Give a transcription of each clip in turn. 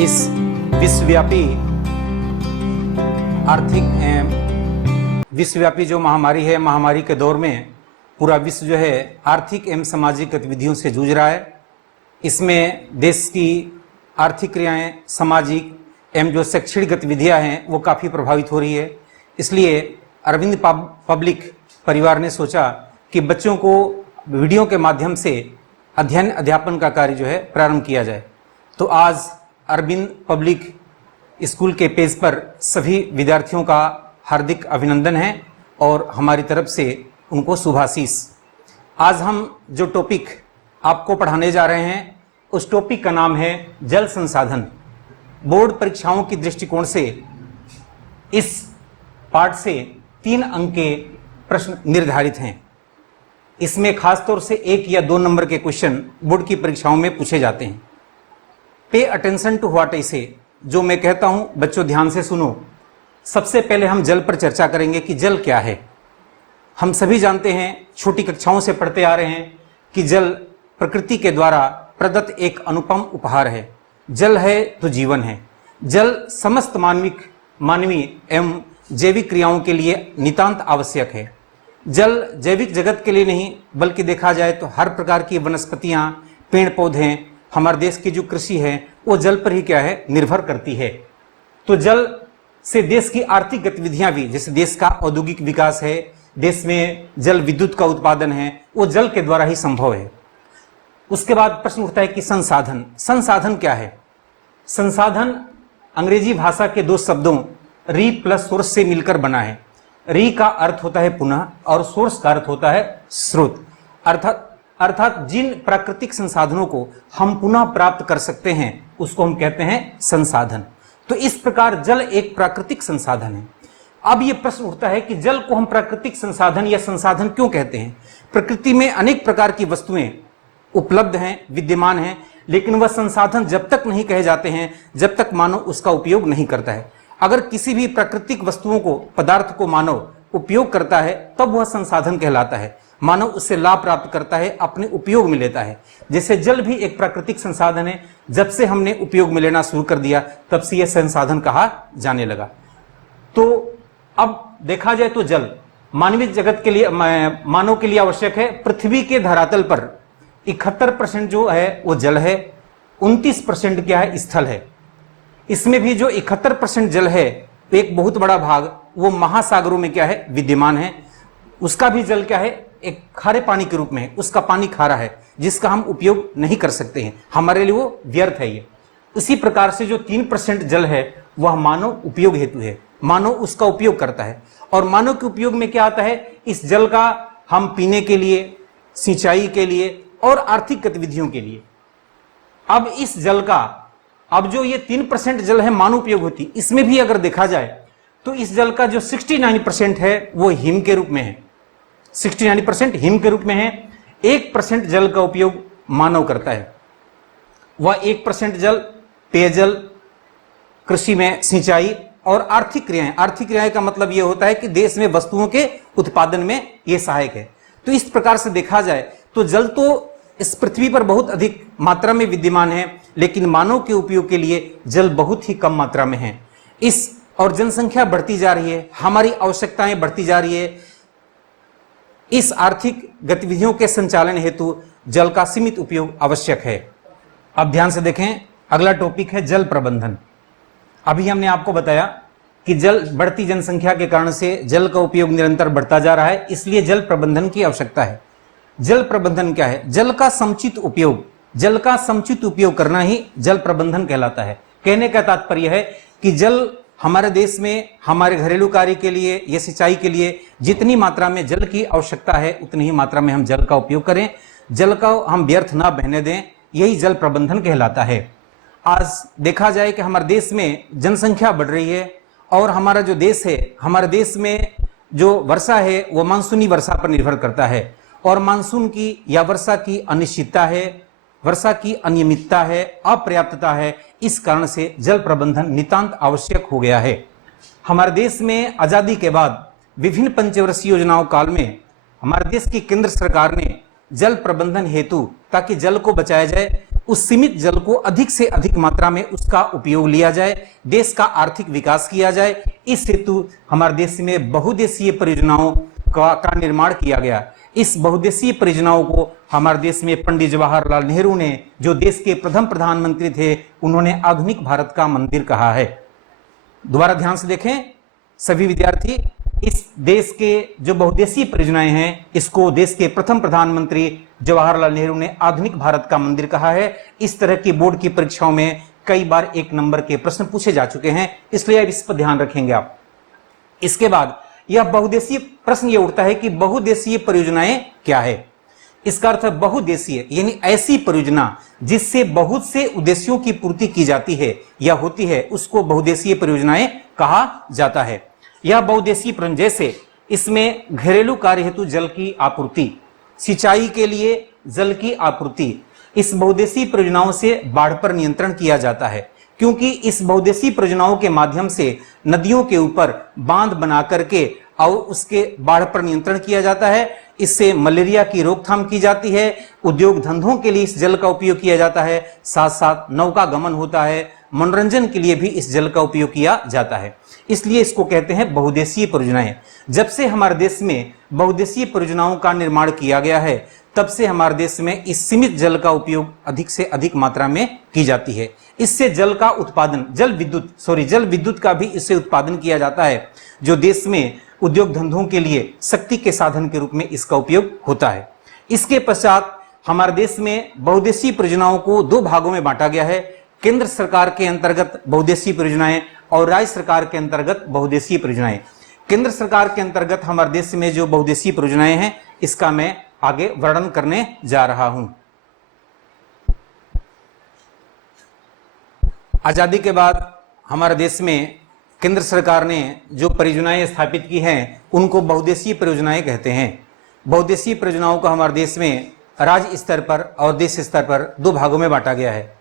इस विश्वव्यापी विश्वव्यापी जो महामारी है, महामारी के दौर में पूरा विश्व जो है आर्थिक एवं सामाजिक गतिविधियों से जूझ रहा है। इसमें देश की आर्थिक क्रियाएं, सामाजिक एवं जो शैक्षणिक गतिविधियां हैं वो काफ़ी प्रभावित हो रही है। इसलिए अरविंद पब्लिक परिवार ने सोचा कि बच्चों को वीडियो के माध्यम से अध्ययन अध्यापन का कार्य जो है प्रारंभ किया जाए। तो आज अरविंद पब्लिक स्कूल के पेज पर सभी विद्यार्थियों का हार्दिक अभिनंदन है और हमारी तरफ से उनको शुभाशीष। आज हम जो टॉपिक आपको पढ़ाने जा रहे हैं उस टॉपिक का नाम है जल संसाधन। बोर्ड परीक्षाओं की दृष्टिकोण से इस पाठ से 3 अंक के प्रश्न निर्धारित हैं। इसमें खासतौर से 1 या 2 नंबर के क्वेश्चन बोर्ड की परीक्षाओं में पूछे जाते हैं। Pay attention to what I से, जो मैं कहता हूं बच्चों ध्यान से सुनो। सबसे पहले हम जल पर चर्चा करेंगे कि जल क्या है। हम सभी जानते हैं, छोटी कक्षाओं से पढ़ते आ रहे हैं कि जल प्रकृति के द्वारा प्रदत्त एक अनुपम उपहार है। जल है तो जीवन है। जल समस्त मानवीय एवं जैविक क्रियाओं के लिए नितांत आवश्यक है। जल जैविक जगत के लिए नहीं बल्कि देखा जाए तो हर प्रकार की वनस्पतियां, पेड़ पौधे, हमारे देश की जो कृषि है वो जल पर ही क्या है निर्भर करती है। तो जल से देश की आर्थिक गतिविधियां भी, जैसे देश का औद्योगिक विकास है, देश में जल विद्युत का उत्पादन है, वो जल के द्वारा ही संभव है। उसके बाद प्रश्न उठता है कि संसाधन क्या है। संसाधन अंग्रेजी भाषा के 2 शब्दों री प्लस सोर्स से मिलकर बना है। री का अर्थ होता है पुनः और सोर्स का अर्थ होता है स्रोत। अर्थात जिन प्राकृतिक संसाधनों को हम पुनः प्राप्त कर सकते हैं उसको हम कहते हैं संसाधन। तो इस प्रकार जल एक प्राकृतिक संसाधन है। अब यह प्रश्न उठता है कि जल को हम प्राकृतिक संसाधन या संसाधन क्यों कहते हैं। प्रकृति में अनेक प्रकार की वस्तुएं उपलब्ध हैं, विद्यमान हैं, लेकिन वह संसाधन जब तक नहीं कहे जाते हैं जब तक मानव उसका उपयोग नहीं करता है। अगर किसी भी प्राकृतिक वस्तुओं को, पदार्थ को मानव उपयोग करता है तब वह संसाधन कहलाता है। मानव उससे लाभ प्राप्त करता है, अपने उपयोग में लेता है। जैसे जल भी एक प्राकृतिक संसाधन है, जब से हमने उपयोग में लेना शुरू कर दिया तब से यह संसाधन कहा जाने लगा। तो अब देखा जाए तो जल मानवीय जगत के लिए, मानव के लिए आवश्यक है। पृथ्वी के धरातल पर 71% जो है वो जल है, 29% क्या है स्थल है। इसमें भी जो 71% जल है एक बहुत बड़ा भाग वो महासागरों में क्या है विद्यमान है। उसका भी जल क्या है एक खारे पानी के रूप में है, उसका पानी खारा है जिसका हम उपयोग नहीं कर सकते हैं, हमारे लिए वो व्यर्थ है ये। इसी प्रकार से जो 3% जल है वह मानव उपयोग हेतु है, मानव उसका उपयोग करता है। और मानव के उपयोग में क्या आता है, इस जल का हम पीने के लिए, सिंचाई के लिए और आर्थिक गतिविधियों के लिए। अब इस जल का, अब जो ये 3% जल है मानव उपयोग होती, इसमें भी अगर देखा जाए तो इस जल का जो 69% है वो हिम के रूप में है। 69% हिम के रूप में है। 1% जल का उपयोग मानव करता है। वह 1% जल पेयजल, कृषि में सिंचाई और आर्थिक क्रियाएं। आर्थिक क्रियाएं का मतलब यह होता है कि देश में वस्तुओं के उत्पादन में यह सहायक है। तो इस प्रकार से देखा जाए तो जल तो इस पृथ्वी पर बहुत अधिक मात्रा में विद्यमान है, लेकिन मानव के उपयोग के लिए जल बहुत ही कम मात्रा में है। इस और जनसंख्या बढ़ती जा रही है, हमारी आवश्यकताएं बढ़ती जा रही है। इस आर्थिक गतिविधियों के संचालन हेतु जल का सीमित उपयोग आवश्यक है। अब ध्यान से देखें, अगला टॉपिक है जल प्रबंधन। अभी हमने आपको बताया कि जल बढ़ती जनसंख्या के कारण से जल का उपयोग निरंतर बढ़ता जा रहा है, इसलिए जल प्रबंधन की आवश्यकता है। जल प्रबंधन क्या है? जल का समुचित उपयोग, जल का समुचित उपयोग करना ही जल प्रबंधन कहलाता है। कहने का तात्पर्य है कि जल हमारे देश में हमारे घरेलू कार्य के लिए या सिंचाई के लिए जितनी मात्रा में जल की आवश्यकता है उतनी ही मात्रा में हम जल का उपयोग करें, जल का हम व्यर्थ ना बहने दें, यही जल प्रबंधन कहलाता है। आज देखा जाए कि हमारे देश में जनसंख्या बढ़ रही है और हमारा जो देश है, हमारे देश में जो वर्षा है वो मानसूनी वर्षा पर निर्भर करता है। और मानसून की या वर्षा की अनिश्चितता है, वर्षा की अनियमितता है, अपर्याप्तता है। इस कारण से जल प्रबंधन नितांत आवश्यक हो गया है। हमारे देश में आजादी के बाद विभिन्न पंचवर्षीय योजनाओं काल में हमारे देश की केंद्र सरकार ने जल प्रबंधन हेतु, ताकि जल को बचाया जाए, उस सीमित जल को अधिक से अधिक मात्रा में उसका उपयोग लिया जाए, देश का आर्थिक विकास किया जाए। इस हेतु हमारे देश में बहुउद्देशीय परियोजनाओं का निर्माण किया गया। इस बहुउद्देशीय परियोजनाओं को हमारे देश में पंडित जवाहरलाल नेहरू ने, जो देश के प्रथम प्रधानमंत्री थे, उन्होंने आधुनिक भारत का मंदिर कहा है। दोबारा ध्यान से देखें सभी विद्यार्थी, इस देश के जो बहुउद्देशीय परियोजनाएं हैं, इसको देश के प्रथम प्रधानमंत्री जवाहरलाल नेहरू ने आधुनिक भारत का मंदिर कहा है। इस तरह की बोर्ड की परीक्षाओं में कई बार 1 नंबर के प्रश्न पूछे जा चुके हैं, इसलिए इस पर ध्यान रखेंगे आप। इसके बाद यह बहुउद्देशीय प्रश्न यह उठता है कि बहुउद्देशीय परियोजनाएं क्या है। इसका अर्थ है बहुउद्देशीय यानी ऐसी परियोजना जिससे बहुत से उद्देश्यों की पूर्ति की जाती है या होती है, उसको बहुउद्देशीय परियोजनाएं कहा जाता है। यह बहुउद्देशीय परियोजना जैसे इसमें घरेलू कार्य हेतु जल की आपूर्ति, सिंचाई के लिए जल की आपूर्ति, इस बहुउद्देशीय परियोजनाओं से बाढ़ पर नियंत्रण किया जाता है, क्योंकि इस बहुउद्देशीय परियोजनाओं के माध्यम से नदियों के ऊपर बांध बना करके और उसके बाढ़ पर नियंत्रण किया जाता है। इससे मलेरिया की रोकथाम की जाती है, उद्योग धंधों के लिए इस जल का उपयोग किया जाता है, साथ साथ नौका गमन होता है, मनोरंजन के लिए भी इस जल का उपयोग किया जाता है। इसलिए इसको कहते हैं बहुउद्देशीय परियोजनाएं। जब से हमारे देश में बहुउद्देशीय परियोजनाओं का निर्माण किया गया है, तब से हमारे देश में इस सीमित जल का उपयोग अधिक से अधिक मात्रा में की जाती है। इससे जल का उत्पादन, जल विद्युत का भी इससे उत्पादन किया जाता है, जो देश में उद्योग धंधों के लिए शक्ति के साधन के रूप में इसका उपयोग होता है। इसके पश्चात हमारे देश में बहुउद्देशीय परियोजनाओं को 2 भागों में बांटा गया है। केंद्र सरकार के अंतर्गत बहुउद्देशीय परियोजनाएं और राज्य सरकार के अंतर्गत बहुउद्देशीय परियोजनाएं। केंद्र सरकार के अंतर्गत हमारे देश में जो बहुउद्देशीय परियोजनाएं हैं, इसका मैं आगे वर्णन करने जा रहा हूं। आजादी के बाद हमारे देश में केंद्र सरकार ने जो परियोजनाएं स्थापित की हैं, उनको बहुउद्देशीय परियोजनाएं कहते हैं। बहुउद्देशीय परियोजनाओं को हमारे देश में राज्य स्तर पर और देश स्तर पर 2 भागों में बांटा गया है।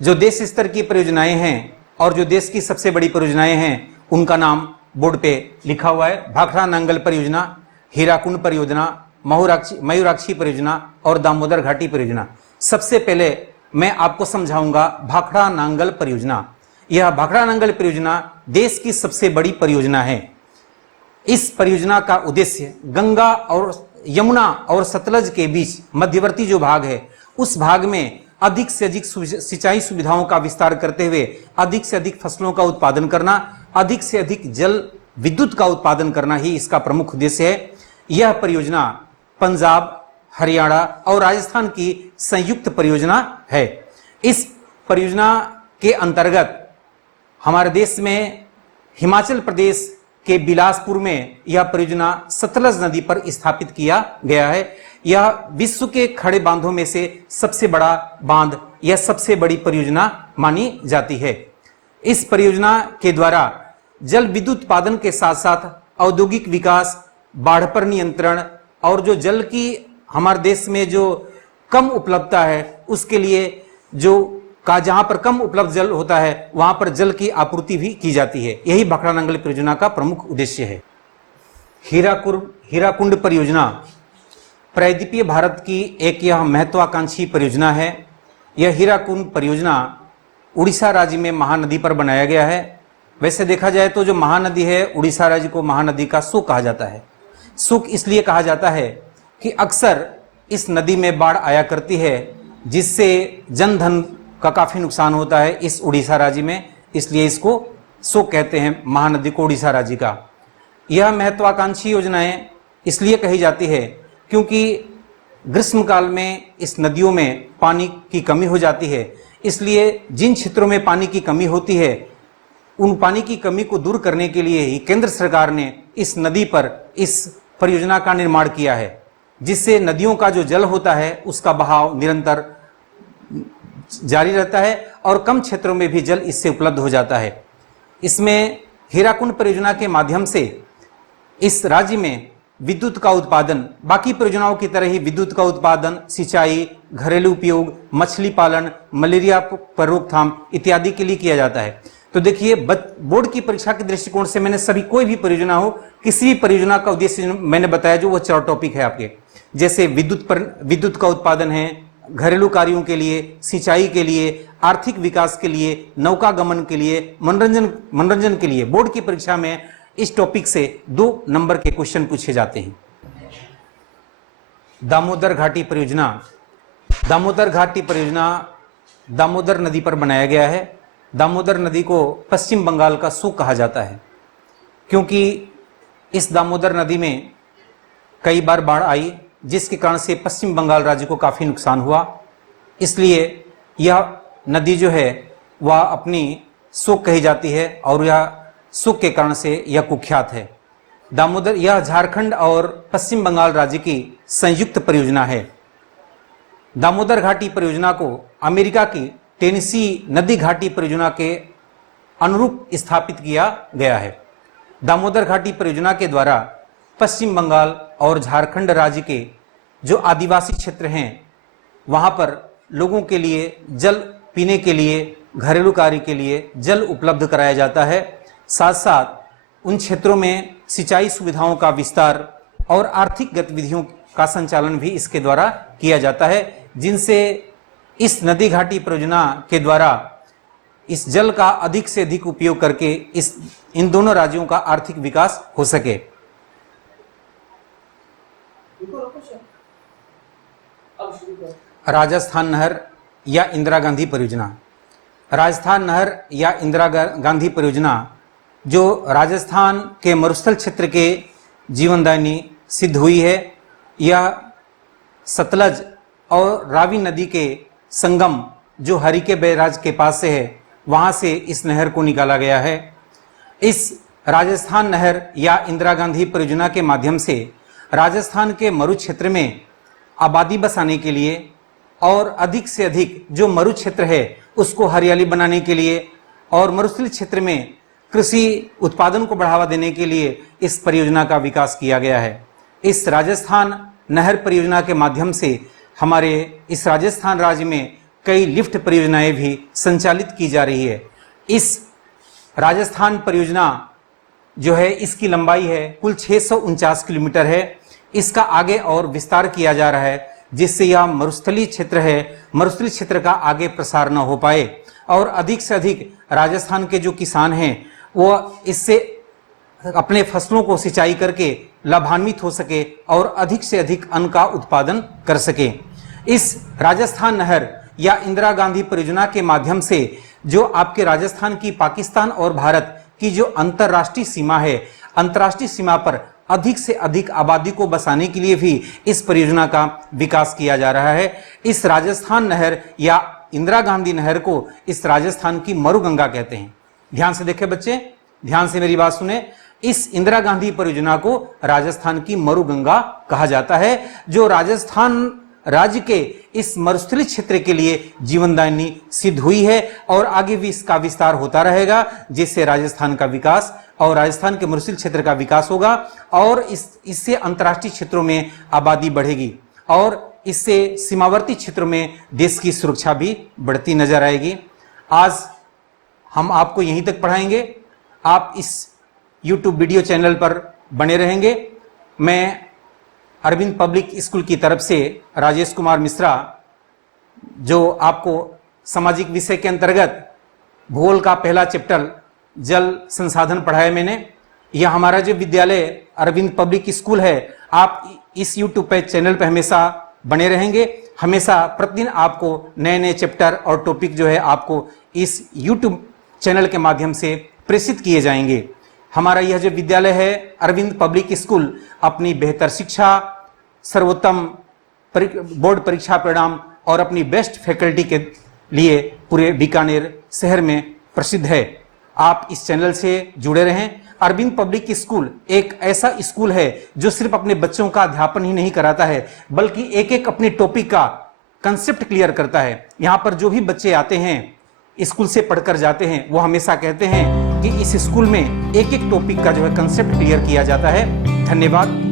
जो देश स्तर की परियोजनाएं हैं और जो देश की सबसे बड़ी परियोजनाएं हैं, उनका नाम बोर्ड पे लिखा हुआ है। भाखड़ा नांगल परियोजना, हीराकुंड परियोजना, मयूराक्षी परियोजना और दामोदर घाटी परियोजना। सबसे पहले मैं आपको समझाऊंगा भाखड़ा नांगल परियोजना। यह भाखड़ा नांगल परियोजना देश की सबसे बड़ी परियोजना है। इस परियोजना का उद्देश्य गंगा और यमुना और सतलज के बीच मध्यवर्ती जो भाग है, उस भाग में अधिक से अधिक सिंचाई सुविधाओं का विस्तार करते हुए अधिक से अधिक फसलों का उत्पादन करना, अधिक से अधिक जल विद्युत का उत्पादन करना ही इसका प्रमुख उद्देश्य है। यह परियोजना पंजाब, हरियाणा और राजस्थान की संयुक्त परियोजना है। इस परियोजना के अंतर्गत हमारे देश में हिमाचल प्रदेश के बिलासपुर में यह परियोजना सतलज नदी पर स्थापित किया गया है। यह विश्व के खड़े बांधों में से सबसे बड़ा बांध या सबसे बड़ी परियोजना मानी जाती है। इस परियोजना के द्वारा जल विद्युत उत्पादन के साथ साथ औद्योगिक विकास, बाढ़ पर नियंत्रण और जो जल की हमारे देश में जो कम उपलब्धता है, उसके लिए जहां पर कम उपलब्ध जल होता है, वहां पर जल की आपूर्ति भी की जाती है। यही भाखड़ा नांगल परियोजना का प्रमुख उद्देश्य है। हीराकुंड परियोजना प्रायद्वीपीय भारत की एक यह महत्वाकांक्षी परियोजना है। यह हीराकुंड परियोजना उड़ीसा राज्य में महानदी पर बनाया गया है। वैसे देखा जाए तो जो महानदी है, उड़ीसा राज्य को महानदी का सुख कहा जाता है। सुख इसलिए कहा जाता है कि अक्सर इस नदी में बाढ़ आया करती है, जिससे जन धन का काफी नुकसान होता है इस उड़ीसा राज्य में, इसलिए इसको सुख कहते हैं महानदी को उड़ीसा राज्य का। यह महत्वाकांक्षी योजनाएं इसलिए कही जाती है क्योंकि ग्रीष्म काल में इस नदियों में पानी की कमी हो जाती है। इसलिए जिन क्षेत्रों में पानी की कमी होती है, उन पानी की कमी को दूर करने के लिए ही केंद्र सरकार ने इस नदी पर इस परियोजना का निर्माण किया है, जिससे नदियों का जो जल होता है उसका बहाव निरंतर जारी रहता है और कम क्षेत्रों में भी जल इससे उपलब्ध हो जाता है। इसमें हीराकुंड परियोजना के माध्यम से इस राज्य में विद्युत का उत्पादन बाकी परियोजनाओं की तरह ही विद्युत का उत्पादन, सिंचाई, घरेलू उपयोग, मछली पालन, मलेरिया पर रोकथाम इत्यादि के लिए किया जाता है। तो देखिए, बोर्ड की परीक्षा के दृष्टिकोण से मैंने कोई भी परियोजना हो, किसी भी परियोजना का उद्देश्य मैंने बताया जो वो 4 टॉपिक है आपके, जैसे विद्युत का उत्पादन है, घरेलू कार्यों के लिए, सिंचाई के लिए, आर्थिक विकास के लिए, नौकागमन के लिए, मनोरंजन के लिए बोर्ड की परीक्षा में इस टॉपिक से 2 नंबर के क्वेश्चन पूछे जाते हैं। दामोदर घाटी परियोजना। दामोदर घाटी परियोजना दामोदर नदी पर बनाया गया है। दामोदर नदी को पश्चिम बंगाल का सूख कहा जाता है, क्योंकि इस दामोदर नदी में कई बार बाढ़ आई, जिसके कारण से पश्चिम बंगाल राज्य को काफ़ी नुकसान हुआ। इसलिए यह नदी जो है वह अपनी सूख कही जाती है और यह सूख के कारण से यह कुख्यात है। दामोदर यह झारखंड और पश्चिम बंगाल राज्य की संयुक्त परियोजना है। दामोदर घाटी परियोजना को अमेरिका की टेनेसी नदी घाटी परियोजना के अनुरूप स्थापित किया गया है। दामोदर घाटी परियोजना के द्वारा पश्चिम बंगाल और झारखंड राज्य के जो आदिवासी क्षेत्र हैं वहां पर लोगों के लिए जल पीने के लिए, घरेलू कार्य के लिए जल उपलब्ध कराया जाता है। साथ साथ उन क्षेत्रों में सिंचाई सुविधाओं का विस्तार और आर्थिक गतिविधियों का संचालन भी इसके द्वारा किया जाता है, जिनसे इस नदी घाटी परियोजना के द्वारा इस जल का अधिक से अधिक उपयोग करके इन दोनों राज्यों का आर्थिक विकास हो सके। राजस्थान नहर या इंदिरा गांधी परियोजना। राजस्थान नहर या इंदिरा गांधी परियोजना जो राजस्थान के मरुस्थल क्षेत्र के जीवनदायिनी सिद्ध हुई है। यह सतलज और रावी नदी के संगम जो हरिके बैराज के पास से है, वहाँ से इस नहर को निकाला गया है। इस राजस्थान नहर या इंदिरा गांधी परियोजना के माध्यम से राजस्थान के मरु क्षेत्र में आबादी बसाने के लिए और अधिक से अधिक जो मरु क्षेत्र है उसको हरियाली बनाने के लिए और मरुस्थलीय क्षेत्र में कृषि उत्पादन को बढ़ावा देने के लिए इस परियोजना का विकास किया गया है। इस राजस्थान नहर परियोजना के माध्यम से हमारे इस राजस्थान राज्य में कई लिफ्ट परियोजनाएं भी संचालित की जा रही है। इस राजस्थान परियोजना जो है इसकी लंबाई है कुल 649 किलोमीटर है। इसका आगे और विस्तार किया जा रहा है, जिससे यह मरुस्थलीय क्षेत्र है, मरुस्थलीय क्षेत्र का आगे प्रसार न हो पाए और अधिक से अधिक राजस्थान के जो किसान हैं वो इससे अपने फसलों को सिंचाई करके लाभान्वित हो सके और अधिक से अधिक अन्न का उत्पादन कर सके। इस राजस्थान नहर या इंदिरा गांधी परियोजना के माध्यम से जो आपके राजस्थान की पाकिस्तान और भारत की जो अंतर्राष्ट्रीय सीमा है, अंतर्राष्ट्रीय सीमा पर अधिक से अधिक आबादी को बसाने के लिए भी इस परियोजना का विकास किया जा रहा है। इस राजस्थान नहर या इंदिरा गांधी नहर को इस राजस्थान की मरुगंगा कहते हैं। ध्यान से देखें बच्चे, ध्यान से मेरी बात सुने। इस इंदिरा गांधी परियोजना को राजस्थान की मरुगंगा कहा जाता है, जो राजस्थान राज्य के इस मरुस्थलीय क्षेत्र के लिए जीवनदायिनी सिद्ध हुई है और आगे भी इसका विस्तार होता रहेगा, जिससे राजस्थान का विकास और राजस्थान के मरुस्थलीय क्षेत्र का विकास होगा और इससे अंतर्राष्ट्रीय क्षेत्रों में आबादी बढ़ेगी और इससे सीमावर्ती क्षेत्रों में देश की सुरक्षा भी बढ़ती नजर आएगी। आज हम आपको यहीं तक पढ़ाएंगे, आप इस YouTube वीडियो चैनल पर बने रहेंगे। मैं अरविंद पब्लिक स्कूल की तरफ से राजेश कुमार मिश्रा, जो आपको सामाजिक विषय के अंतर्गत भूगोल का पहला चैप्टर जल संसाधन पढ़ाया मैंने। यह हमारा जो विद्यालय अरविंद पब्लिक स्कूल है, आप इस YouTube पे चैनल पे हमेशा बने रहेंगे। हमेशा प्रतिदिन आपको नए नए चैप्टर और टॉपिक जो है आपको इस YouTube चैनल के माध्यम से प्रेषित किए जाएंगे। हमारा यह जो विद्यालय है अरविंद पब्लिक स्कूल अपनी बेहतर शिक्षा, सर्वोत्तम बोर्ड परीक्षा परिणाम और अपनी बेस्ट फैकल्टी के लिए पूरे बीकानेर शहर में प्रसिद्ध है। आप इस चैनल से जुड़े रहें। अरविंद पब्लिक स्कूल एक ऐसा स्कूल है जो सिर्फ अपने बच्चों का अध्यापन ही नहीं कराता है, बल्कि एक एक अपने टॉपिक का कंसेप्ट क्लियर करता है। यहाँ पर जो भी बच्चे आते हैं, स्कूल से पढ़कर जाते हैं, वो हमेशा कहते हैं कि इस स्कूल में एक एक टॉपिक का जो है कंसेप्ट क्लियर किया जाता है। धन्यवाद।